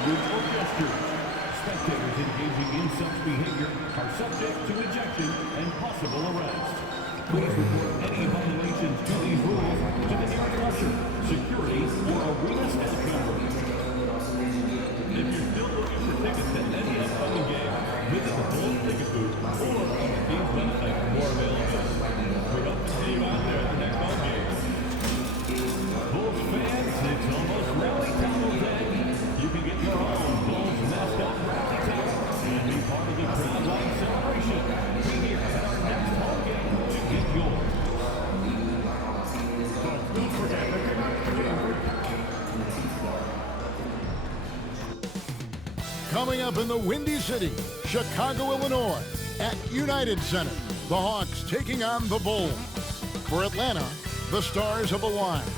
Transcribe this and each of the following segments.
language or gestures. Spectators engaging in such behavior are subject to ejection and possible arrest. Please report any violations to these rules to the nearest usher, security, or arena staff member. If you're still looking for tickets to any upcoming game, visit the Bulls ticket booth or on the team's website for more availability. We hope to see you out there at the next home game. Bulls fans, it's almost rally towel day. You can get your own Bulls mascot rally towel and be part of the crowd line celebration. Be here at our next home game to get yours. Don't forget the Coming up in the Windy City, Chicago, Illinois, at United Center, the Hawks taking on the Bulls. For Atlanta, the stars have aligned,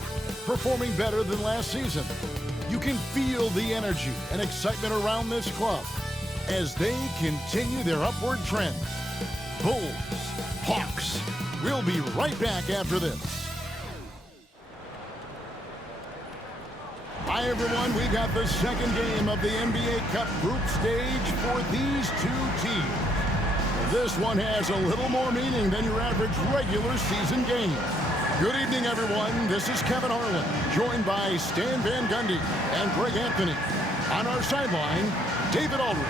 performing better than last season. You can feel the energy and excitement around this club as they continue their upward trend. Bulls, Hawks. We'll be right back after this. Hi, everyone. We've got the second game of the NBA Cup group stage for these two teams. This one has a little more meaning than your average regular season game. Good evening, everyone. This is Kevin Harlan, joined by Stan Van Gundy and Greg Anthony. On our sideline, David Aldridge.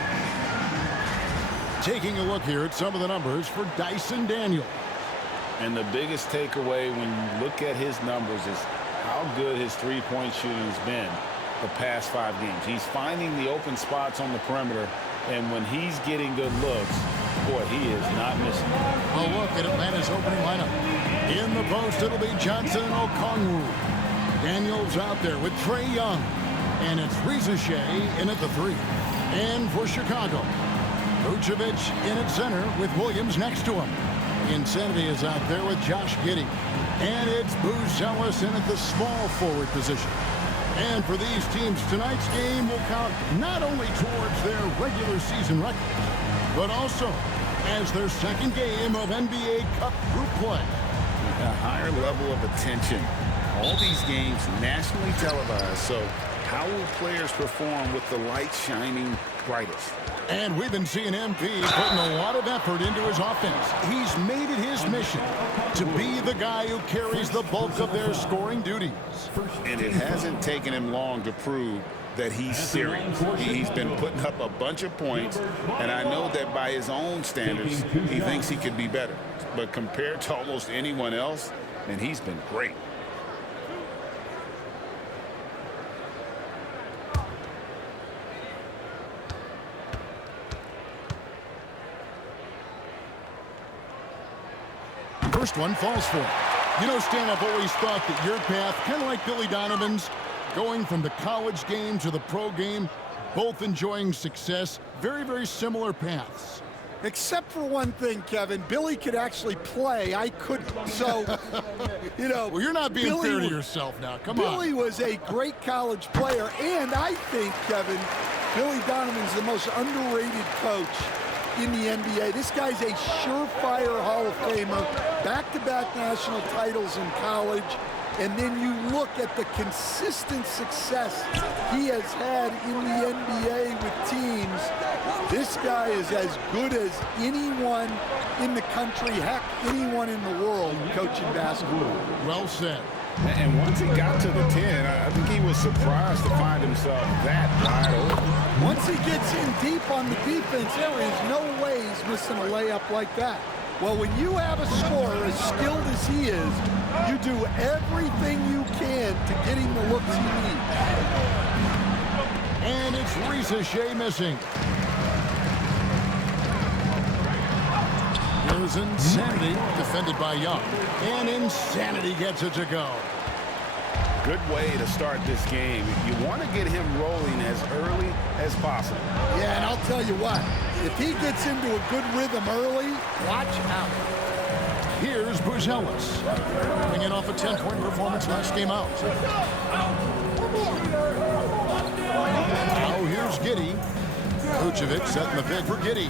Taking a look here at some of the numbers for Dyson Daniel. And the biggest takeaway when you look at his numbers is how good his three-point shooting has been the past 5 games. He's finding the open spots on the perimeter, and when he's getting good looks, boy, he is not missing. A look at Atlanta's opening lineup. In the post, it'll be Johnson and Okongwu. Daniels out there with Trae Young. And it's Reza Shea in at the 3. And for Chicago, Vucevic in at center with Williams next to him. Insanity is out there with Josh Giddey. And it's Buzelis in at the small forward position. And for these teams, tonight's game will count not only towards their regular season record, but also as their second game of NBA Cup group play. A higher level of attention. All these games nationally televised, so how will players perform with the light shining brightest? And we've been seeing MP putting a lot of effort into his offense. He's made it his mission to be the guy who carries the bulk of their scoring duties. And it hasn't taken him long to prove that he's serious. He's been putting up a bunch of points, and I know that by his own standards, he thinks he could be better. But compared to almost anyone else, and he's been great. First one falls for him. You know, Stan, I've always thought that your path, kind of like Billy Donovan's, going from the college game to the pro game, both enjoying success, very, very similar paths. Except for one thing, Kevin. Billy could actually play. I couldn't. So, you know. Well, you're not being fair to yourself now. Come on. Billy was a great college player. And I think, Kevin, Billy Donovan's the most underrated coach in the NBA. This guy's a surefire Hall of Famer. Back-to-back national titles in college. And then you look at the consistent success he has had in the NBA with teams. This guy is as good as anyone in the country, heck, anyone in the world coaching basketball. Well said. And once he got to the 10, I think he was surprised to find himself that wide open. Once he gets in deep on the defense, there is no way he's missing a layup like that. Well, when you have a scorer as skilled as he is, you do everything you can to get him the looks he needs. And it's Reza Shea missing. Here's Insanity, defended by Young. And Insanity gets it to go. Good way to start this game. You want to get him rolling as early as possible. Yeah, and I'll tell you what, if he gets into a good rhythm early, watch out. Here's Buzelis, coming in off a 10-point performance last game out. Now here's Giddey. Vucevic setting the pick for Giddey.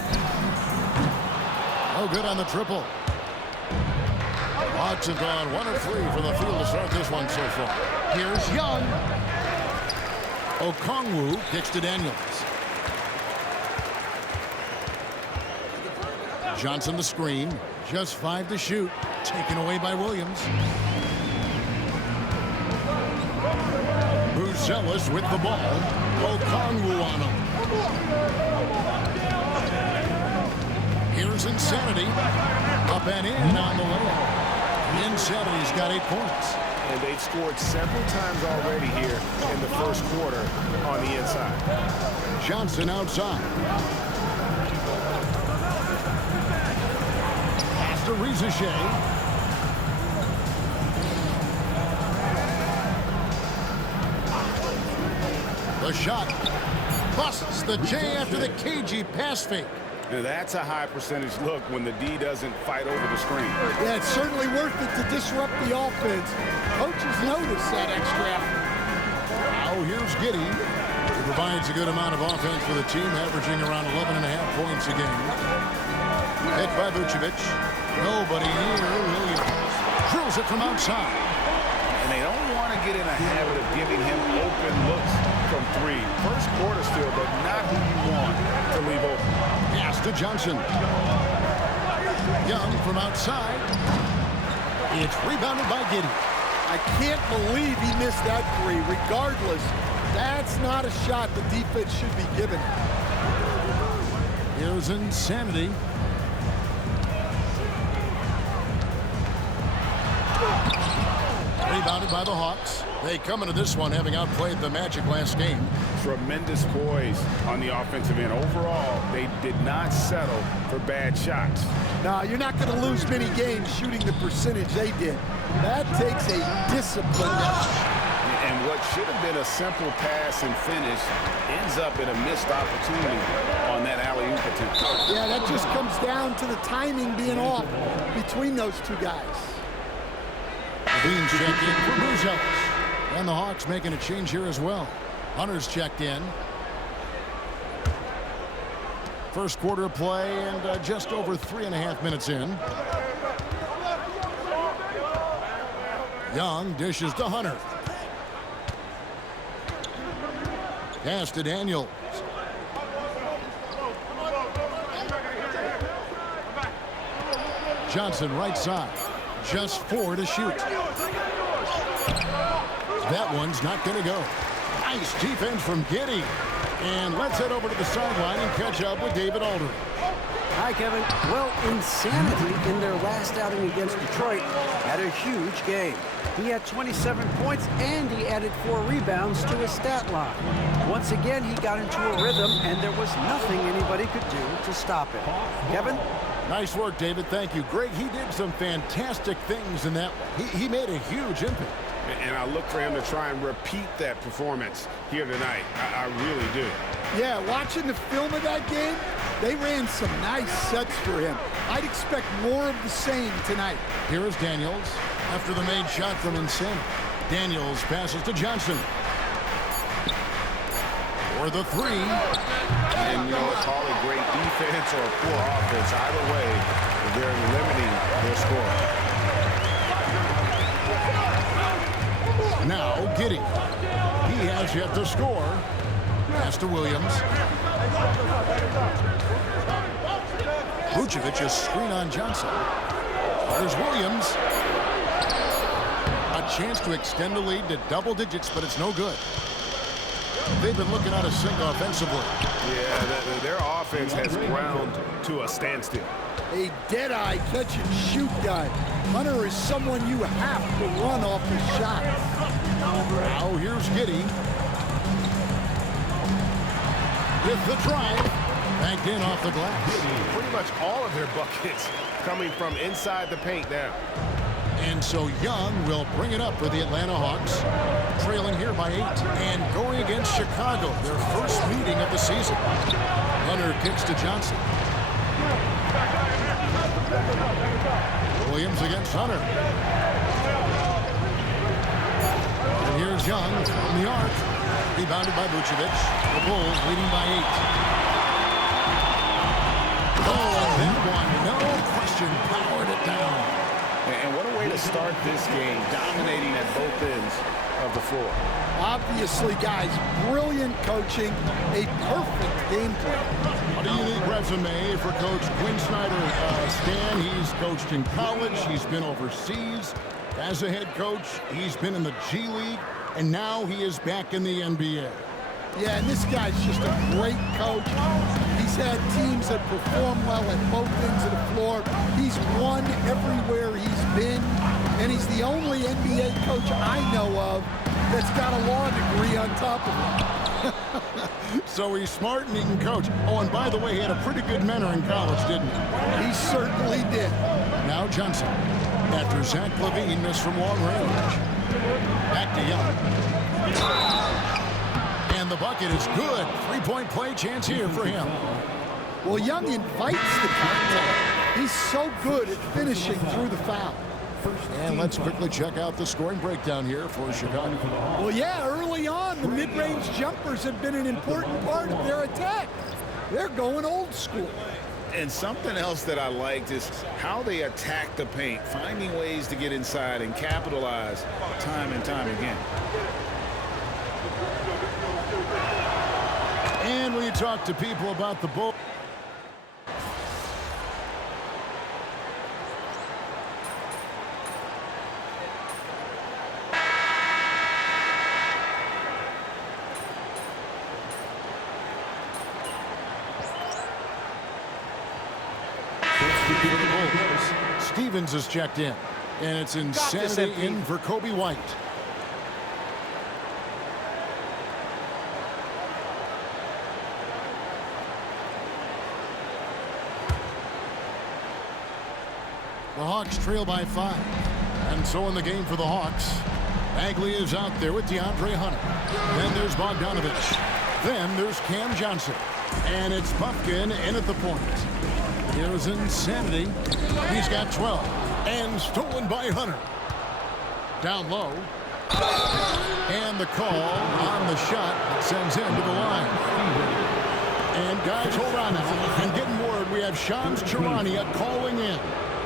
Oh, good on the triple. Hawks have gone 1 of 3 from the field to start this one so far. Here's Young. Okongwu kicks to Daniels. Johnson the screen. Just 5 to shoot. Taken away by Williams. Buzelis with the ball. Okongwu on him. Here's Insanity. Up and in on the layup. Insanity's got 8 points. And they've scored several times already here in the first quarter on the inside. Johnson outside. Pass to Rizichet. The shot busts the J after the cagey pass fake. Now that's a high percentage look when the D doesn't fight over the screen. Yeah, it's certainly worth it to disrupt the offense. Coaches notice that extra effort. Now here's Giddey. He provides a good amount of offense for the team, averaging around 11.5 points a game. Hit by Vucevic. Nobody near Williams. Drills it from outside. And they don't want to get in a habit of giving him open looks from 3. First quarter still, but not who you want to leave open. Pass to Johnson. Young from outside. It's rebounded by Giddey. I can't believe he missed that 3. Regardless, that's not a shot the defense should be given. Here's Insanity. Rebounded by the Hawks. They come into this one having outplayed the Magic last game. Tremendous poise on the offensive end. Overall, they did not settle for bad shots. Now, you're not going to lose many games shooting the percentage they did. That takes a disciplined effort. And what should have been a simple pass and finish ends up in a missed opportunity on that alley-oop attempt. Yeah, that just comes down to the timing being off between those two guys. Beans checked in for Buzelis. And the Hawks making a change here as well. Hunter's checked in. First quarter of play and just over 3.5 minutes in. Young dishes to Hunter. Pass to Daniels. Johnson right side. Just 4 to shoot. That one's not going to go. Nice defense from Giddey. And let's head over to the sideline and catch up with David Aldridge. Hi, Kevin. Well, Insanity in their last outing against Detroit had a huge game. He had 27 points and he added 4 rebounds to his stat line. Once again, he got into a rhythm and there was nothing anybody could do to stop him. Kevin? Nice work, David. Thank you. Greg, he did some fantastic things in that one. He made a huge impact. And I look for him to try and repeat that performance here tonight. I really do. Yeah, watching the film of that game, they ran some nice sets for him. I'd expect more of the same tonight. Here is Daniels after the made shot from Insanity. Daniels passes to Johnson. For the 3. And you know what, call it great defense or poor offense. Either way, they're limiting their score. Now Giddey. He has yet to score. Pass to Williams. Vucevic is screen on Johnson. There's Williams. A chance to extend the lead to double digits, but it's no good. They've been looking out of sync offensively. Yeah, their offense has ground to a standstill. A dead-eye catch-and-shoot guy. Hunter is someone you have to run off his shot. Now here's Giddey. With the drive. Banked in off the glass. Pretty much all of their buckets coming from inside the paint now. And so Young will bring it up for the Atlanta Hawks. Trailing here by 8 and going against Chicago, their first meeting of the season. Hunter kicks to Johnson. Williams against Hunter. And here's Young from the arc. Rebounded by Vucevic. The Bulls leading by 8. Oh, that one, no question, powered it down. And what a way to start this game, dominating at both ends of the floor. Obviously, guys, brilliant coaching, a perfect game plan. A unique resume for Coach Quinn Snyder. Stan, he's coached in college. He's been overseas as a head coach. He's been in the G League, and now he is back in the NBA. Yeah, and this guy's just a great coach. He's had teams that perform well at both ends of the floor. He's won everywhere he's been, and he's the only NBA coach I know of that's got a law degree on top of it. So he's smart and he can coach. Oh, and by the way, he had a pretty good mentor in college, didn't he? He certainly did. Now Johnson, after Zach LaVine missed from long range. Back to Young. And the bucket is good. Three-point play chance here for him. Well, Young invites the contact. He's so good at finishing through the foul. And let's quickly check out the scoring breakdown here for Chicago. Well, yeah, early on, the mid-range jumpers have been an important part of their attack. They're going old school. And something else that I liked is how they attack the paint, finding ways to get inside and capitalize time and time again. And when you talk to people about the Bulls, Stevens is checked in, and it's Insanity in for Kobe White. The Hawks trail by 5. And so in the game for the Hawks, Bagley is out there with DeAndre Hunter. Then there's Bogdanovich. Then there's Cam Johnson. And it's Pumpkin in at the point. Here's Insanity. He's got 12. And stolen by Hunter. Down low. And the call on the shot that sends him to the line. And guys, hold on now. And getting word, we have Shams Charania calling in.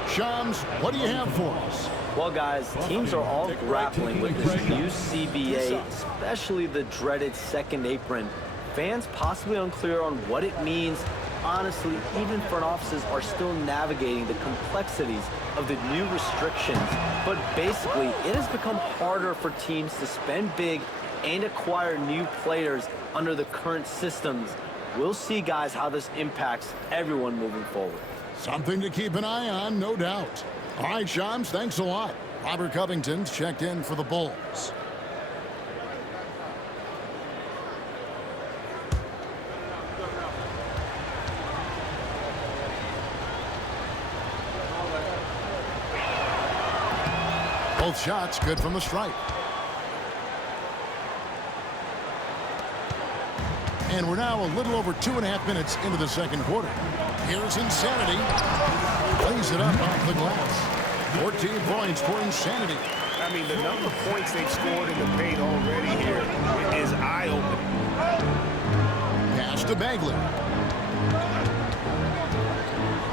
Shams, what do you have for us? Well, guys, teams are all grappling with this new CBA, especially the dreaded second apron. Fans possibly unclear on what it means. Honestly, even front offices are still navigating the complexities of the new restrictions. But basically, it has become harder for teams to spend big and acquire new players under the current systems. We'll see, guys, how this impacts everyone moving forward. Something to keep an eye on, no doubt. All right, Shams, thanks a lot. Robert Covington's checked in for the Bulls. Both shots good from the stripe. And we're now a little over 2.5 minutes into the second quarter. Here's Insanity. Plays it up off the glass. 14 points for Insanity. I mean, the number of points they've scored in the paint already here is eye-opening. Pass to Bagley.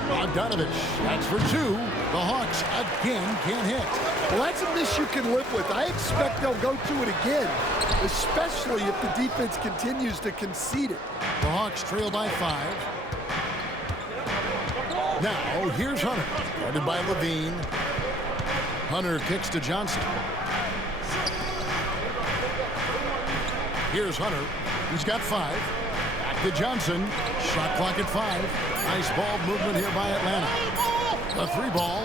Bogdanovich, that's for 2. The Hawks again can't hit. Well, that's a miss you can live with. I expect they'll go to it again, especially if the defense continues to concede it. The Hawks trail by 5. Now, here's Hunter, guarded by Levine. Hunter kicks to Johnson. Here's Hunter. He's got 5. Back to Johnson. Shot clock at 5. Nice ball movement here by Atlanta. A 3-ball.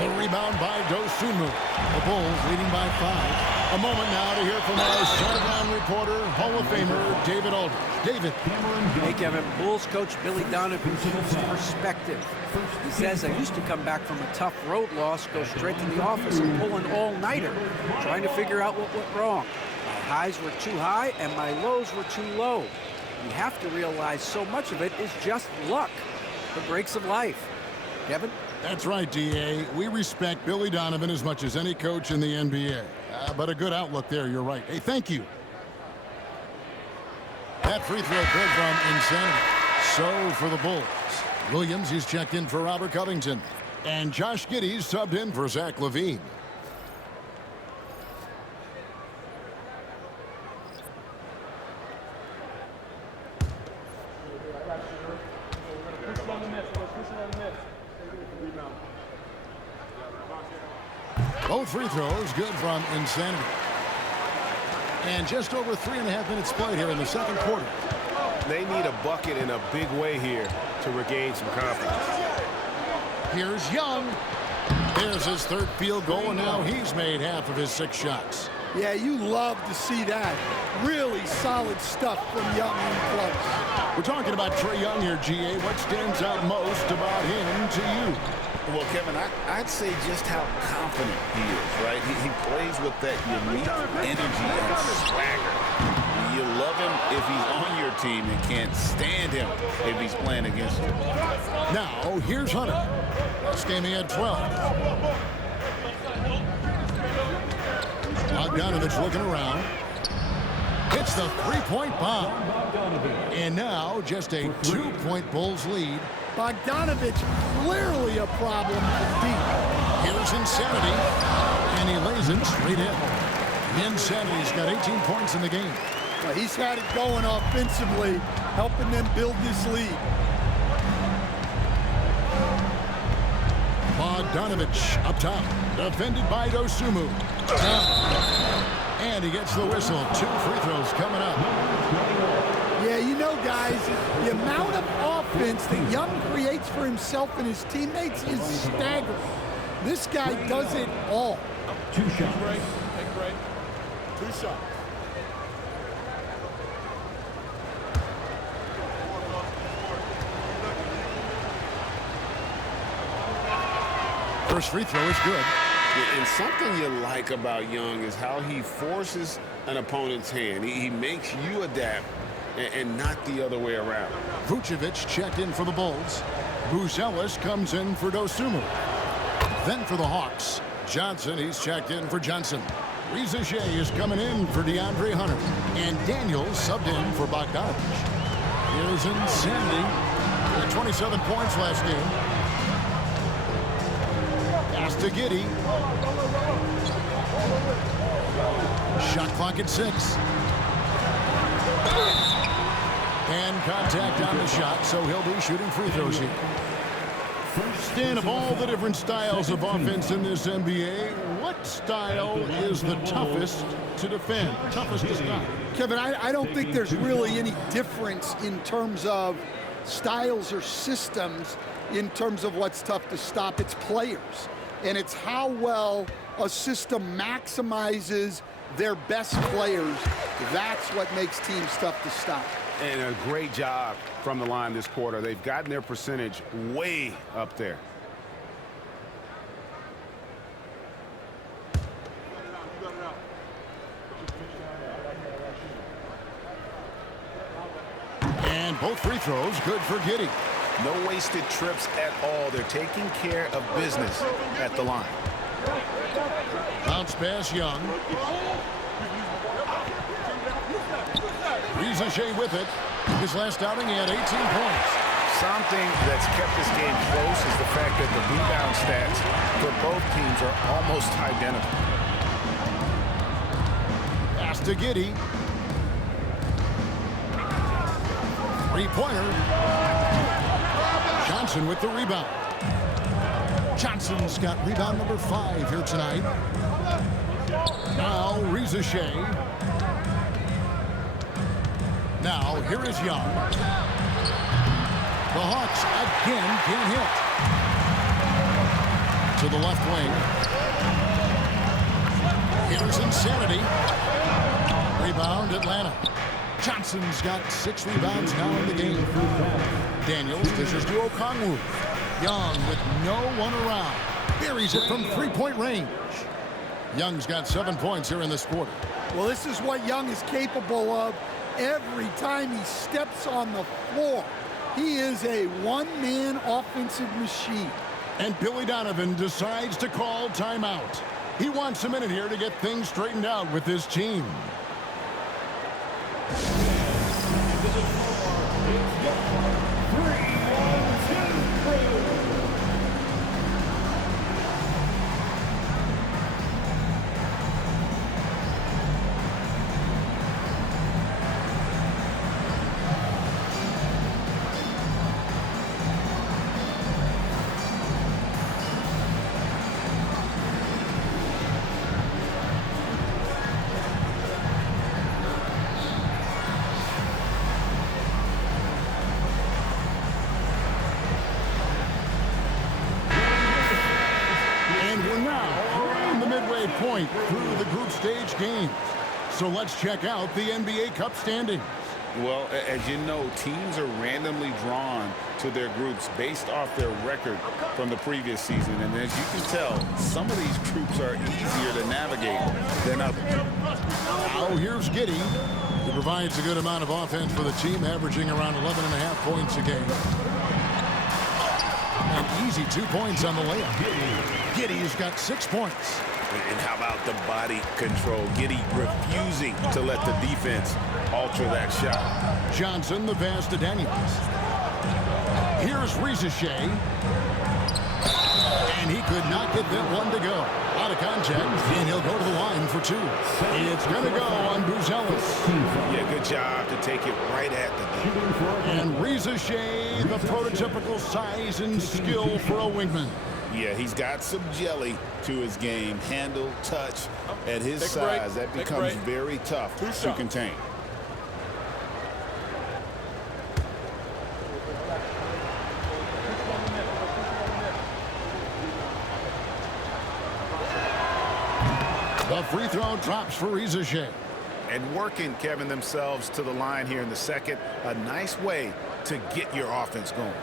The rebound by Dosunmu. The Bulls leading by 5. A moment now to hear from our sideline reporter, Hall of Famer David Aldridge. David. Hey, Kevin. Bulls coach Billy Donovan gives perspective. He says, I used to come back from a tough road loss, go straight to the office and pull an all-nighter, trying to figure out what went wrong. My highs were too high and my lows were too low. You have to realize so much of it is just luck, the breaks of life. Kevin? That's right, D.A. We respect Billy Donovan as much as any coach in the NBA. But a good outlook there, you're right. Hey, thank you. That free throw good from Insanity. So for the Bulls, Williams, he's checked in for Robert Covington. And Josh Giddey's subbed in for Zach LaVine. both free throws good from Insanity. And just over 3.5 minutes played here in the second quarter. They need a bucket in a big way here to regain some confidence. Here's Young. There's his third field goal, and now he's made half of his 6 shots. Yeah, you love to see that. Really solid stuff from Young in close. We're talking about Trae Young here, GA. What stands out most about him to you? Well, Kevin, I'd say just how confident he is, right? He plays with that unique energy and swagger. You love him if he's on your team and can't stand him if he's playing against you. Now, here's Hunter. This game he had 12. Bogdanovich looking around. Hits the three-point bomb. And now just a 2-point Bulls lead. Bogdanovich clearly a problem from deep. Here's Insanity. And he lays it straight in. Insanity's got 18 points in the game. Well, he's had it going offensively, helping them build this lead. Bogdanovich up top. Defended by Dosunmu. And he gets the whistle. 2 free throws coming up. Yeah, you know, guys, the amount of offense that Young creates for himself and his teammates is staggering. This guy does it all. 2 shots. Take break. 2 shots. First free throw is good. And something you like about Young is how he forces an opponent's hand. He makes you adapt and not the other way around. Vucevic checked in for the Bulls. Buzelis comes in for Dosunmu. Then for the Hawks, Johnson, he's checked in for Johnson. Reza Shea is coming in for DeAndre Hunter. And Daniels subbed in for Bogdanovich. Here's Insanity. He had 27 points last game. Pass to Giddey. Shot clock at 6. And contact on the shot, so he'll be shooting free throws here. Stan, of all the different styles of offense in this NBA, what style is the toughest to defend, toughest to stop? Kevin, I don't think there's really any difference in terms of styles or systems in terms of what's tough to stop. It's players, and it's how well a system maximizes their best players. That's what makes teams tough to stop. And a great job from the line this quarter. They've gotten their percentage way up there. And both free throws good for Giddey. No wasted trips at all. They're taking care of business at the line. Bounce pass Young. Reza Shea with it. His last outing, he had 18 points. Something that's kept this game close is the fact that the rebound stats for both teams are almost identical. Pass to Giddey. Three-pointer. Johnson with the rebound. Johnson's got rebound number 5 here tonight. Now Reza Shea. Now here is Young. The Hawks again can't hit. To the left wing. Here's Insanity. Rebound Atlanta. Johnson's got 6 rebounds now in the game. Daniels dishes to Okongwu. Young with no one around. Buries it from 3-point range. Young's got 7 points here in this quarter. Well, this is what Young is capable of every time he steps on the floor. He is a one-man offensive machine. And Billy Donovan decides to call timeout. He wants a minute here to get things straightened out with his team. point through the group stage games. So let's check out the NBA Cup standings. Well, as you know, teams are randomly drawn to their groups based off their record from the previous season. And as you can tell, some of these groups are easier to navigate than others. Now here's Giddey. He provides a good amount of offense for the team, averaging around 11.5 points a game. An easy 2 points on the layup. Giddey's got 6 points. And how about the body control? Giddey refusing to let the defense alter that shot. Johnson, the pass to Daniels. Here's Rebs. And he could not get that one to go. Out of contact, and he'll go to the line for 2. It's going to go on Buzelis. Yeah, good job to take it right at the defense. And Rebs, the prototypical size and skill for a wingman. Yeah, he's got some jelly to his game. Handle, touch. At his size, that becomes very tough to contain. The free throw drops for Rebs. And working, Kevin, themselves to the line here in the second. A nice way to get your offense going.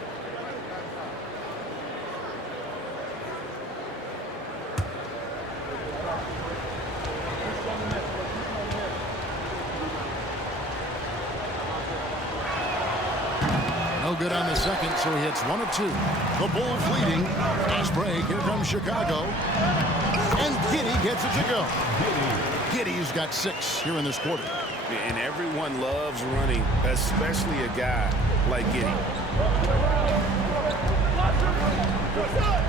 No good on the second, so he hits 1 of 2. The Bulls leading. Fast break. Here comes Chicago. And Giddey gets it to go. Giddey's got 6 here in this quarter. And everyone loves running, especially a guy like Giddey.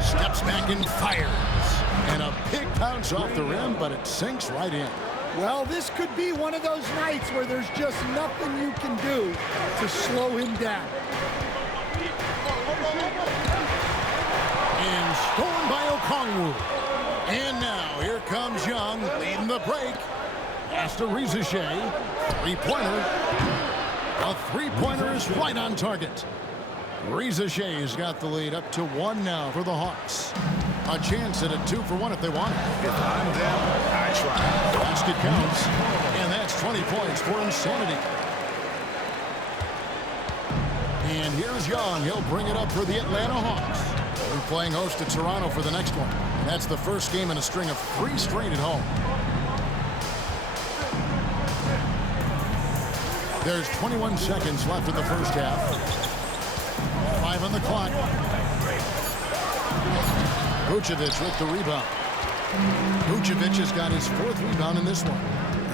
Steps back and fires. And a big bounce off the rim, but it sinks right in. Well, this could be one of those nights where there's just nothing you can do to slow him down. And stolen by Okongwu. And now here comes Young leading the break. Pass to Rebs. Three-pointer. A three-pointer is right on target. Rebs' got the lead up to 1 now for the Hawks. A chance at a 2-for-1 if they want it. If I'm them, I try. Basket counts. And that's 20 points for Insanity. And here's Young. He'll bring it up for the Atlanta Hawks. We're playing host to Toronto for the next one. And that's the first game in a string of 3 straight at home. There's 21 seconds left in the first half. 5 on the clock. Vucevic with the rebound. Vucevic has got his 4th rebound in this one.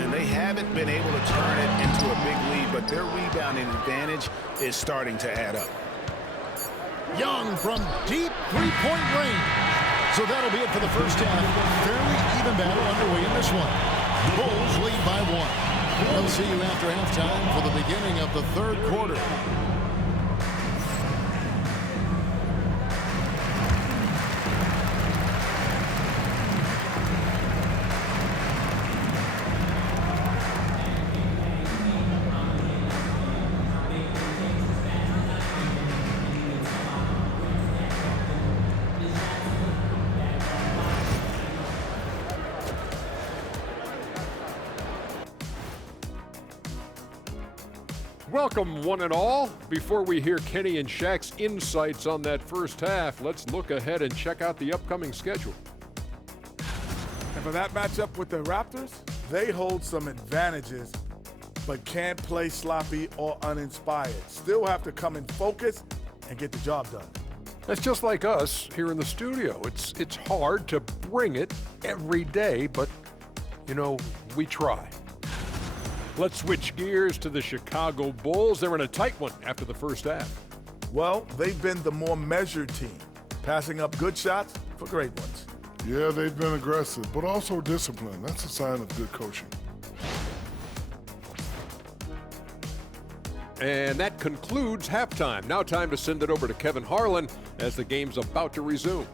And they haven't been able to turn it into a big lead, but their rebounding advantage is starting to add up. Young from deep 3-point range. So that'll be it for the first half. Fairly even battle underway in this one. Bulls lead by 1. We'll see you after halftime for the beginning of the 3rd quarter. Welcome, one and all. Before we hear Kenny and Shaq's insights on that first half, let's look ahead and check out the upcoming schedule. And for that matchup with the Raptors, they hold some advantages, but can't play sloppy or uninspired. Still have to come in focused and get the job done. That's just like us here in the studio. It's hard to bring it every day, but, you know, we try. Let's switch gears to the Chicago Bulls. They're in a tight one after the first half. Well, they've been the more measured team, passing up good shots for great ones. Yeah, they've been aggressive, but also disciplined. That's a sign of good coaching. And that concludes halftime. Now time to send it over to Kevin Harlan as the game's about to resume.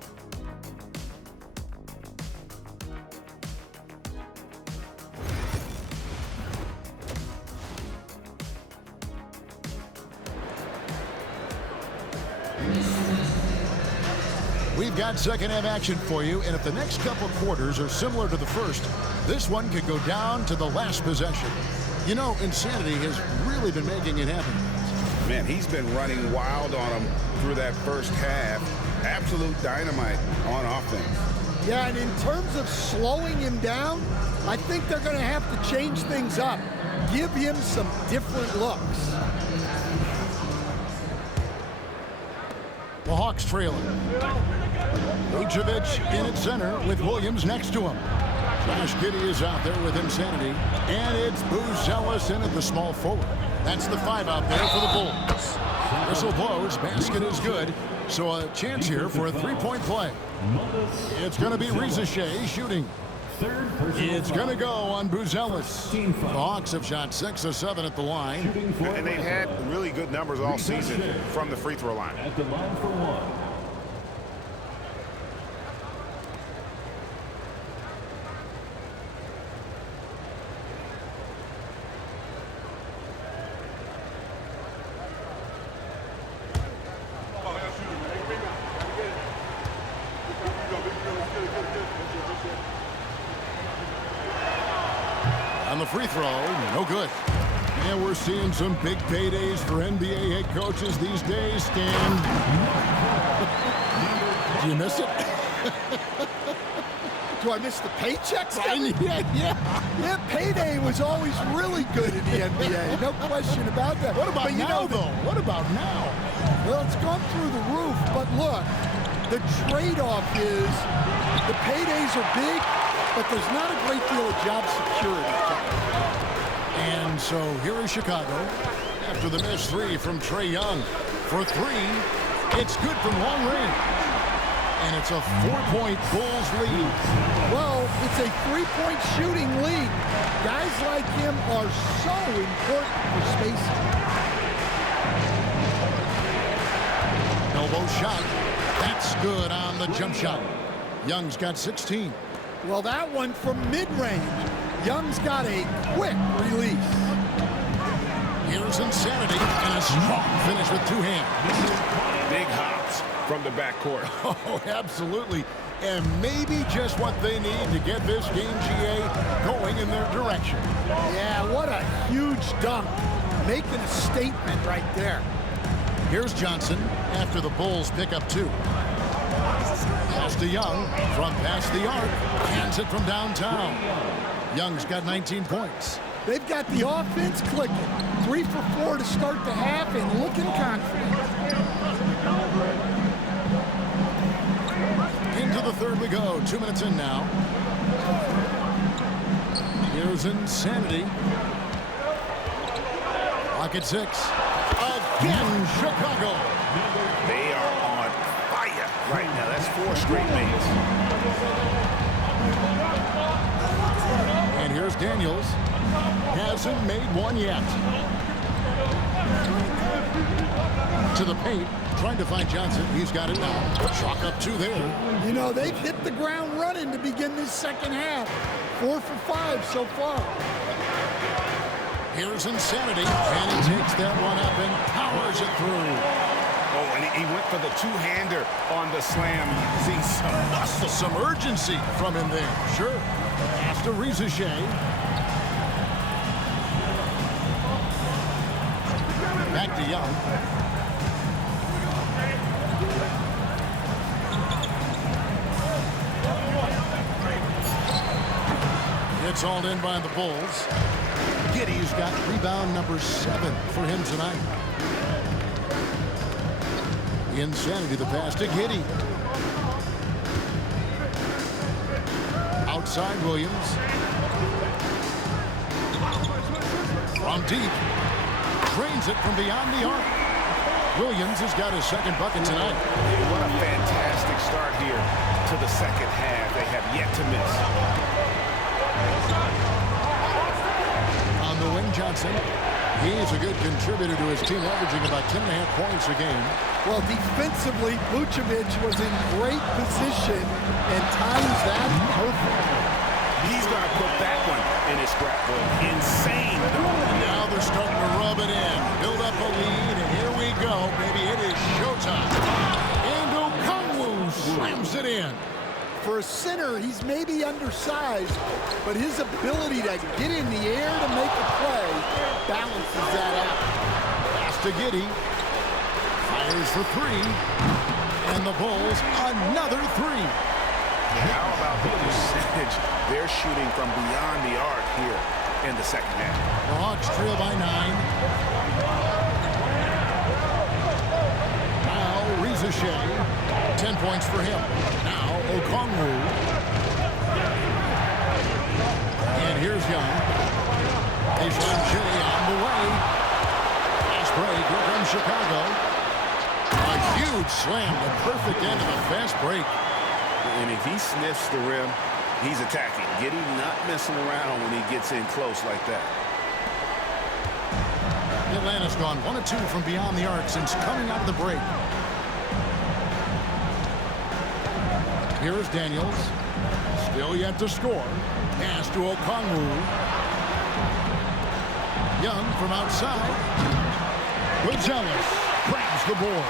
We've got second half action for you, and if the next couple quarters are similar to the first, this one could go down to the last possession. You know, Insanity has really been making it happen. Man, he's been running wild on him through that first half. Absolute dynamite on offense. Yeah, and in terms of slowing him down, I think they're going to have to change things up. Give him some different looks. The Hawks trailing. Vucevic in at center with Williams next to him. Josh Giddey is out there with Insanity. And it's Buzelis in at the small forward. That's the 5 out there for the Bulls. Whistle blows, basket is good. So a chance here for a three-point play. It's going to be Rizashea shooting. It's going to go on Buzelis. The Hawks have shot 6 of 7 at the line. And they've had really good numbers all season from the free throw line. At the line for one. On the free throw, no good. And we're seeing some big paydays for NBA head coaches these days, Stan. Do you miss it? Do I miss the paychecks? Yeah. Payday was always really good in the NBA. No question about that. What about but now, though? What about now? Well, it's gone through the roof, but look, the trade-off is the paydays are big, but there's not a great deal of job security. And so here is Chicago after the missed 3 from Trae Young. For 3, it's good from long range. And it's a 4-point Bulls lead. Well, it's a 3-point shooting lead. Guys like him are so important for spacing. Elbow shot. That's good on the jump shot. Young's got 16. Well, that one from mid-range. Young's got a quick release. Here's Insanity and a strong finish with 2 hands. Big hops from the backcourt. Oh, absolutely. And maybe just what they need to get this game, GA, going in their direction. Yeah, what a huge dunk. Making a statement right there. Here's Johnson after the Bulls pick up 2. Pass to Young from past the arc. Hands it from downtown. Young's got 19 points. They've got the offense clicking. 3 for 4 to start the half and looking confident. Into the third we go. 2 minutes in now. Here's Insanity. Clock at 6. Again, Chicago. They are on fire right now. That's 4 straight makes. And here's Daniels. Hasn't made one yet. To the paint. Trying to find Johnson. He's got it now. Chalk up 2 there. You know, they've hit the ground running to begin this second half. 4 for 5 so far. Here's Insanity. And he takes that one up and powers it through. Oh, and he went for the 2-hander on the slam using some muscle. Some urgency from him there. Sure. Pass to Rizashea. Back to Young. It's all in by the Bulls. Giddey's got rebound number 7 for him tonight. Insanity, the pass to Giddey. Outside Williams. From deep. Drains it from beyond the arc. Williams has got his second bucket tonight. What a fantastic start here to the second half. They have yet to miss. On the wing, Johnson. He's a good contributor to his team, averaging about 10.5 points a game. Well, defensively, Vucevic was in great position and times that perfectly. He's going to put that one in his scrapbook. Insane. And now they're starting to rub it in. Build up a lead, and here we go, baby. It is showtime. And Okongwu slams For a center, he's maybe undersized, but his ability to get in the air to make a play balances that out. Pass to Giddey. Fires for three. And the Bulls, another three. How about the percentage they're shooting from beyond the arc here in the second half? The Hawks trail by 9. Now, Rizashea. 10 points for him. Now, Okongwu. And here's Young. Baseline Shea on the way. Fast break. Here comes Chicago. A huge slam. The perfect end of a fast break. And if he sniffs the rim, he's attacking. Giddey not messing around when he gets in close like that. Atlanta's gone 1 of 2 from beyond the arc since coming out of the break. Here is Daniels. Still yet to score. Pass to Okongwu. Young from outside. Buzelis grabs the board.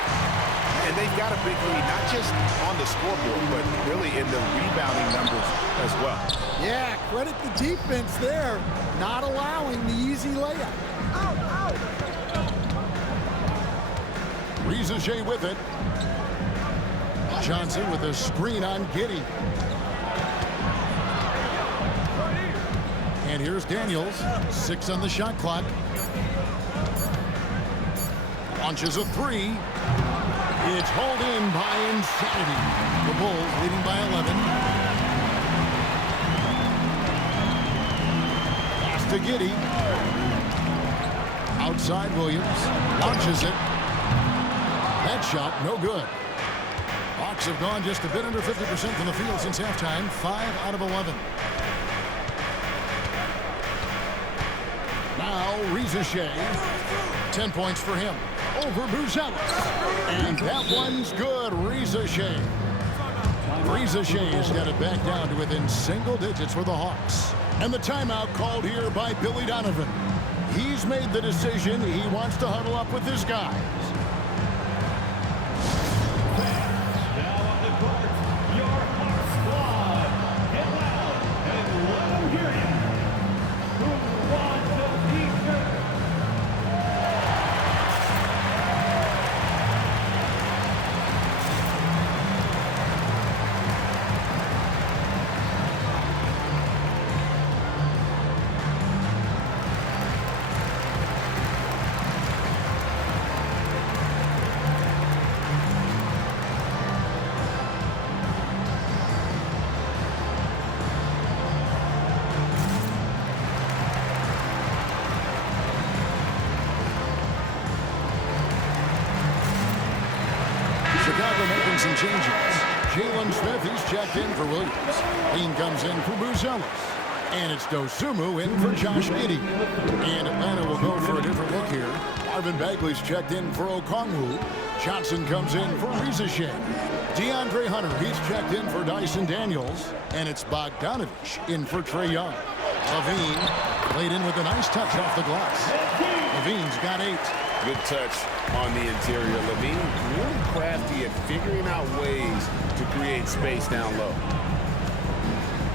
And they've got a big lead, not just on the scoreboard, but really in the rebounding numbers as well. Yeah, credit the defense there, not allowing the easy layup. Rizashea with it. Johnson with a screen on Giddey. And here's Daniels. 6 on the shot clock. Launches a three. It's hauled in by Insanity. The Bulls leading by 11. Pass to Giddey. Outside Williams. Launches it. That shot, no good. Hawks have gone just a bit under 50% from the field since halftime. 5 out of 11. Now, Rizashea. 10 points for him. Over Buzelis. And that one's good. Rizashea. Rizashea's got it back down to within single digits for the Hawks. And the timeout called here by Billy Donovan. He's made the decision. He wants to huddle up with his guys. Now on the court, your Hawks squad. Get loud and let them hear you. Who wants the t-shirt? Chicago making some changes. Jalen Smith, he's checked in for Williams. Dean comes in for Buzelis. And it's Dosumu in for Josh Giddey. And Atlanta will go for a different look here. Marvin Bagley's checked in for Okongwu. Johnson comes in for Rizashea. DeAndre Hunter, he's checked in for Dyson Daniels. And it's Bogdanovich in for Trae Young. Levine played in with a nice touch off the glass. Levine's got 8. Good touch on the interior. Levine really crafty at figuring out ways to create space down low.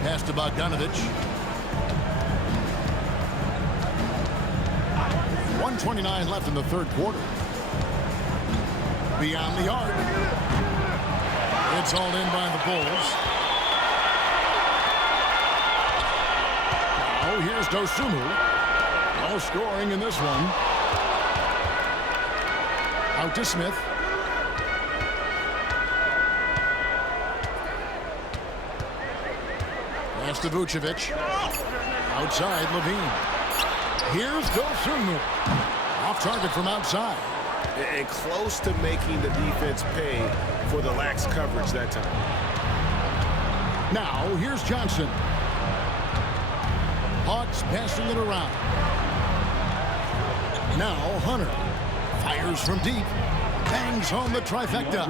Pass to Bogdanovich. 1:29 left in the third quarter. Beyond the arc. It's hauled in by the Bulls. Now here's Dosumu. No scoring in this one. Out to Smith. Pass to Vucevic. Outside, Levine. Here's Dosumu. Off target from outside. And close to making the defense pay for the lax coverage that time. Now, here's Johnson. Hawks passing it around. Now, Hunter. Fires from deep. Bangs home the trifecta.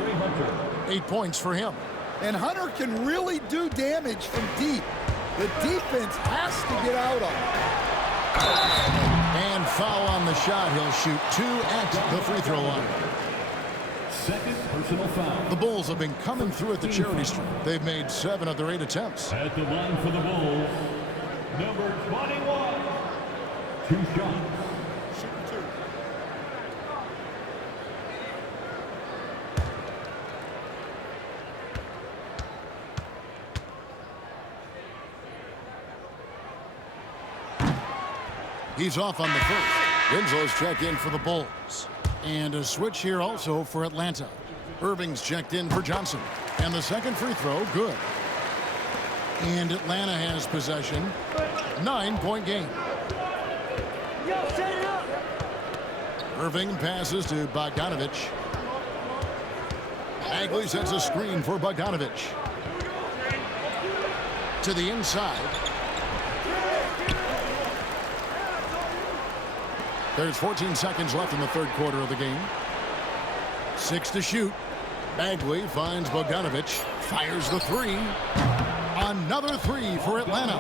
8 points for him. And Hunter can really do damage from deep. The defense has to get out on it. And foul on the shot. He'll shoot 2 at the free throw line. Second personal foul. The Bulls have been coming through at the charity stripe. They've made 7 of their 8 attempts. At the line for the Bulls, number 21. 2 shots. He's off on the first. Winslow's checked in for the Bulls. And a switch here also for Atlanta. Irving's checked in for Johnson. And the second free throw, good. And Atlanta has possession. 9-point game. Yo, set it up. Irving passes to Bogdanovich. Bagley sets a screen for Bogdanovich. To the inside. There's 14 seconds left in the third quarter of the game. 6 to shoot. Bagley finds Bogdanovich. Fires the three. Another three for Atlanta.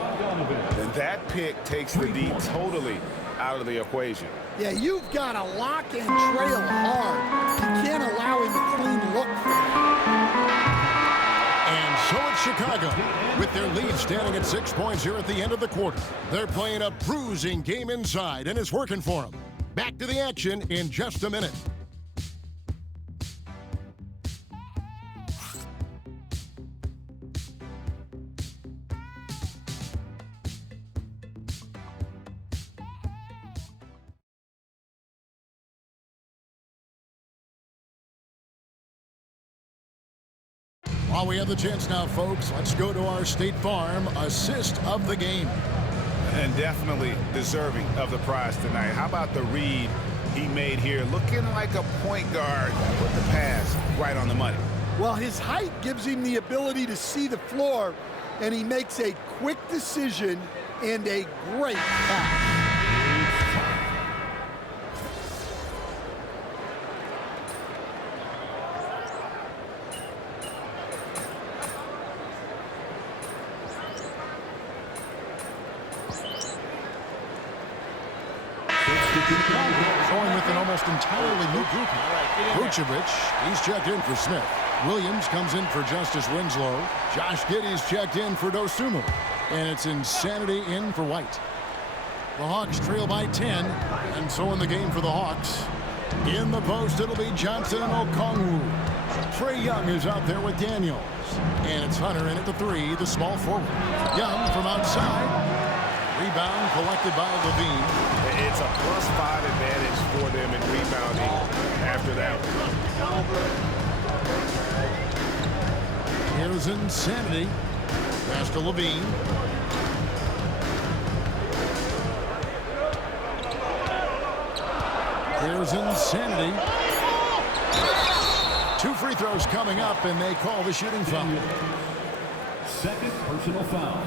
And that pick takes the D totally out of the equation. Yeah, you've got to lock and trail hard. You can't allow him a clean look for that. And so it's Chicago, with their lead standing at 6 points here at the end of the quarter. They're playing a bruising game inside, and it's working for them. Back to the action in just a minute. While we have the chance now, folks, let's go to our State Farm assist of the game. And definitely deserving of the prize tonight. How about the read he made here? Looking like a point guard with the pass right on the money. Well, his height gives him the ability to see the floor, and he makes a quick decision and a great pass. Going with an almost entirely new group here. Vucevic, he's checked in for Smith. Williams comes in for Justice Winslow. Josh Giddey's checked in for Dosunmu. And it's Insanity in for White. The Hawks trail by 10, and so in the game for the Hawks. In the post, it'll be Johnson Okongwu. Trae Young is out there with Daniels. And it's Hunter in at the 3, the small forward. Young from outside. Rebound collected by Levine. It's a +5 advantage for them in rebounding after that. Here's Insanity. Pass to Levine. Here's Insanity. 2 free throws coming up, and they call the shooting foul. Second personal foul.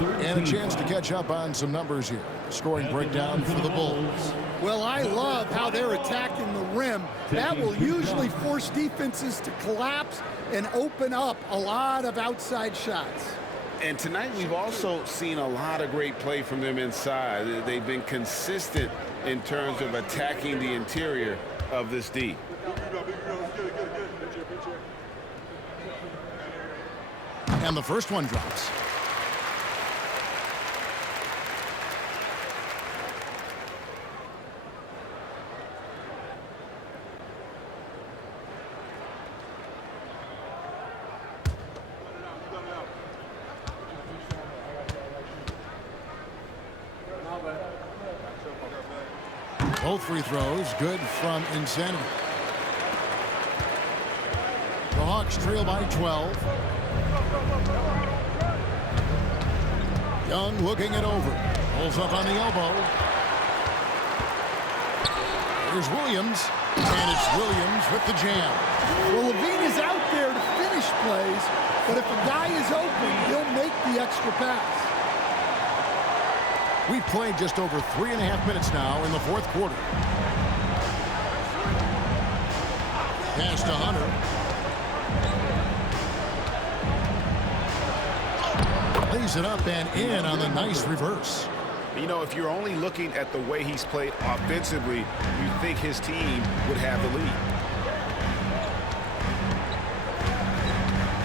And a chance to catch up on some numbers here. Scoring breakdown for the Bulls. Well, I love how they're attacking the rim. That will usually force defenses to collapse and open up a lot of outside shots. And tonight we've also seen a lot of great play from them inside. They've been consistent in terms of attacking the interior of this D. And the first one drops. Both free throws good from Insanity. The Hawks trail by 12. Young looking it over. Pulls up on the elbow. Here's Williams. And it's Williams with the jam. Well, Levine is out there to finish plays, but if a guy is open, he'll make the extra pass. We've played just over 3.5 minutes now in the fourth quarter. Pass to Hunter. Lays it up and in on the nice reverse. You know, if you're only looking at the way he's played offensively, you think his team would have the lead.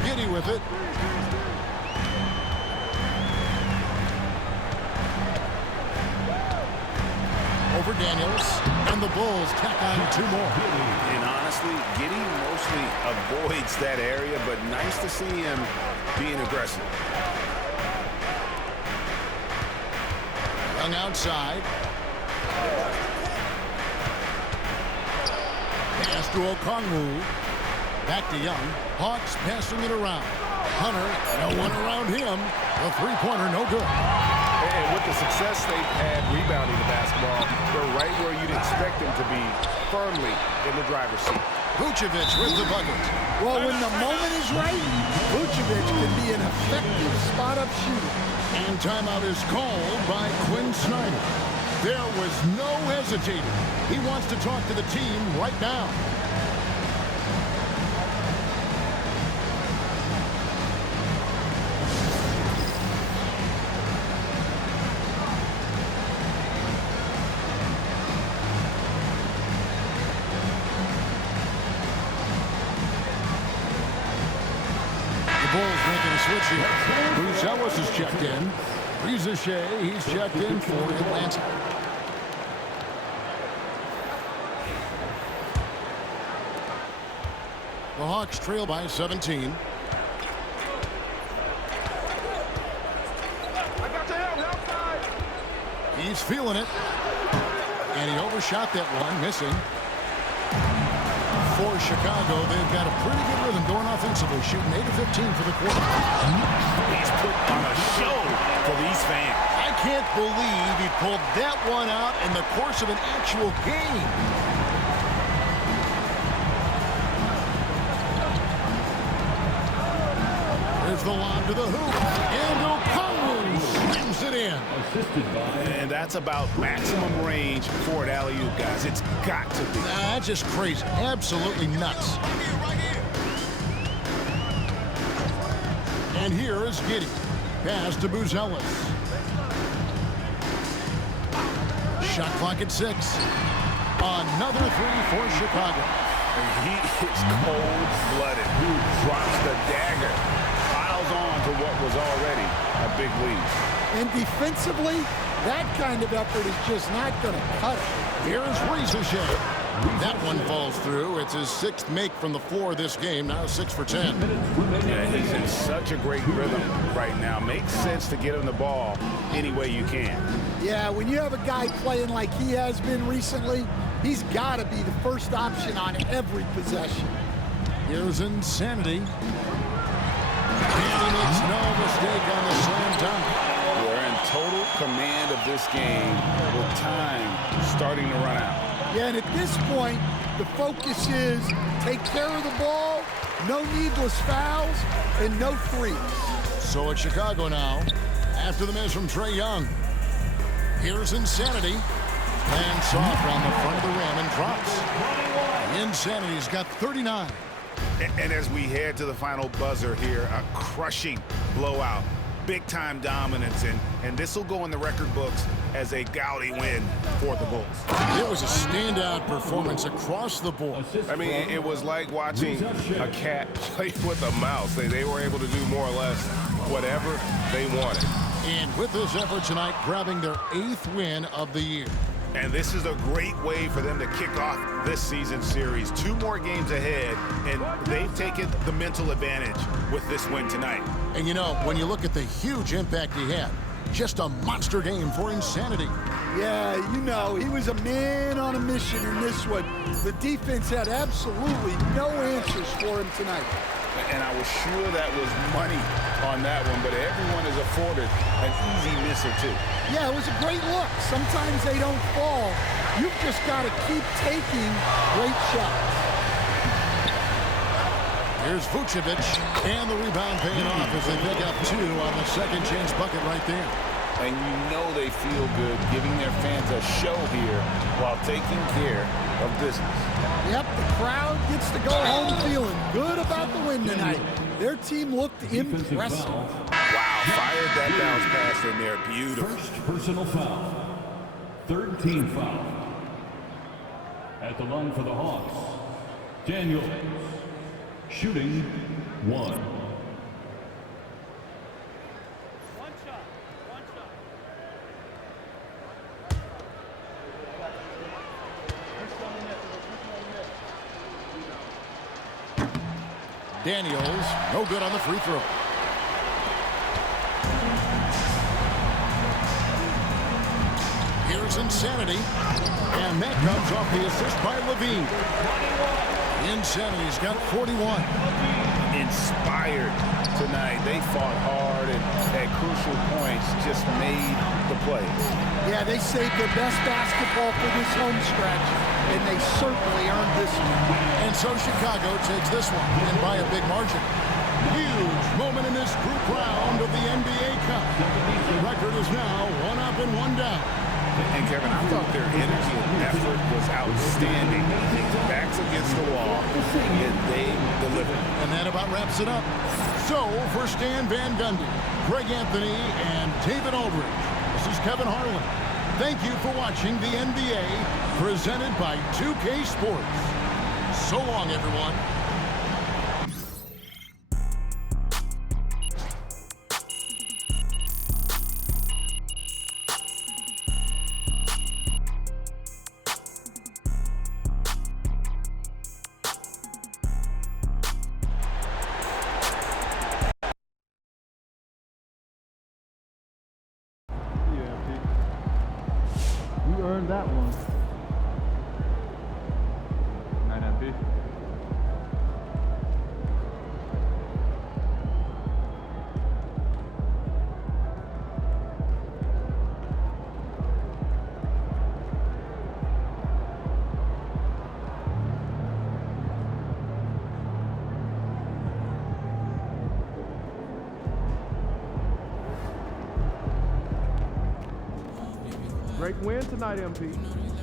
Giddy with it. Over Daniels, and the Bulls tack on 2 more. And honestly, Giddy mostly avoids that area, but nice to see him being aggressive. Young outside. Pass to Okongwu. Back to Young. Hawks passing it around. Hunter, no one around him. The three-pointer, no good. And with the success they've had rebounding the basketball, they're right where you'd expect them to be, firmly in the driver's seat. Vucevic with the bucket. Well, when the moment is right, Vucevic can be an effective spot-up shooter. And timeout is called by Quinn Snyder. There was no hesitating. He wants to talk to the team right now. Bulls making a switch here. Bruce Ellis is checked in. Reza Shea, he's checked in for Atlanta. The Hawks trail by 17. He's feeling it. And he overshot that one, missing. For Chicago, they've got a pretty good rhythm going offensively, shooting 8 of 15 for the quarter. He's put on a show for these fans. I can't believe he pulled that one out in the course of an actual game. There's the lob to the hoop, and Okongwu slams it in. And that's about maximum range for an alley-oop, guys. It's got to be. That's just crazy. Absolutely nuts. And here is Giddy. Pass to Buzelis. Shot clock at 6. Another 3 for Chicago. He is cold-blooded. Drops the dagger. Piles on to what was already a big lead. And defensively, that kind of effort is just not going to cut it. Here's Reza Shea. That one falls through. It's his 6th make from the floor this game. Now 6 for 10. Yeah, he's in such a great rhythm right now. Makes sense to get him the ball any way you can. Yeah, when you have a guy playing like he has been recently, he's got to be the first option on every possession. Here's Insanity. And he makes no mistake on the slam dunk. We're in total command of this game with time starting to run out. Yeah, and at this point, the focus is take care of the ball, no needless fouls, and no threes. So it's Chicago now, after the miss from Trae Young. Here's Insanity. Lands off around the front of the rim and drops. Insanity's got 39. And as we head to the final buzzer here, a crushing blowout. Big-time dominance, and this will go in the record books as a gaudy win for the Bulls. It was a standout performance across the board. I mean, it was like watching a cat play with a mouse. They were able to do more or less whatever they wanted. And with this effort tonight, grabbing their 8th win of the year. And this is a great way for them to kick off this season series. 2 more games ahead, and they've taken the mental advantage with this win tonight. And you know, when you look at the huge impact he had, just a monster game for Insanity. Yeah, you know, he was a man on a mission in this one. The defense had absolutely no answers for him tonight. And I was sure that was money on that one, but everyone is afforded an easy miss or 2. Yeah, it was a great look. Sometimes they don't fall. You've just got to keep taking great shots. Here's Vucevic, and the rebound paying off as they pick up 2 on the second chance bucket right there. And you know they feel good giving their fans a show here while taking care of business. Yep, the crowd gets to go home feeling good about the win tonight. Their team looked impressive. Wow, fired that bounce pass in there. Beautiful. First personal foul. 3rd team foul. At the line for the Hawks, Daniels. Shooting 1. Daniels, no good on the free throw. Here's Insanity, and that comes off the assist by Levine. Insanity's got 41. Inspired tonight. They fought hard and at crucial points just made the play. Yeah, they saved the best basketball for this home stretch, and they certainly earned this one. And so Chicago takes this one, and by a big margin. Huge moment in this group round of the NBA Cup. The record is now 1 up and 1 down. And Kevin, I thought their energy and effort was outstanding. Backs against the wall, and they delivered. And that about wraps it up. So, for Stan Van Gundy, Greg Anthony, and David Aldridge, this is Kevin Harlan. Thank you for watching the NBA, presented by 2K Sports. So long, everyone. You earned that one. 9 MP. Great win tonight, MP.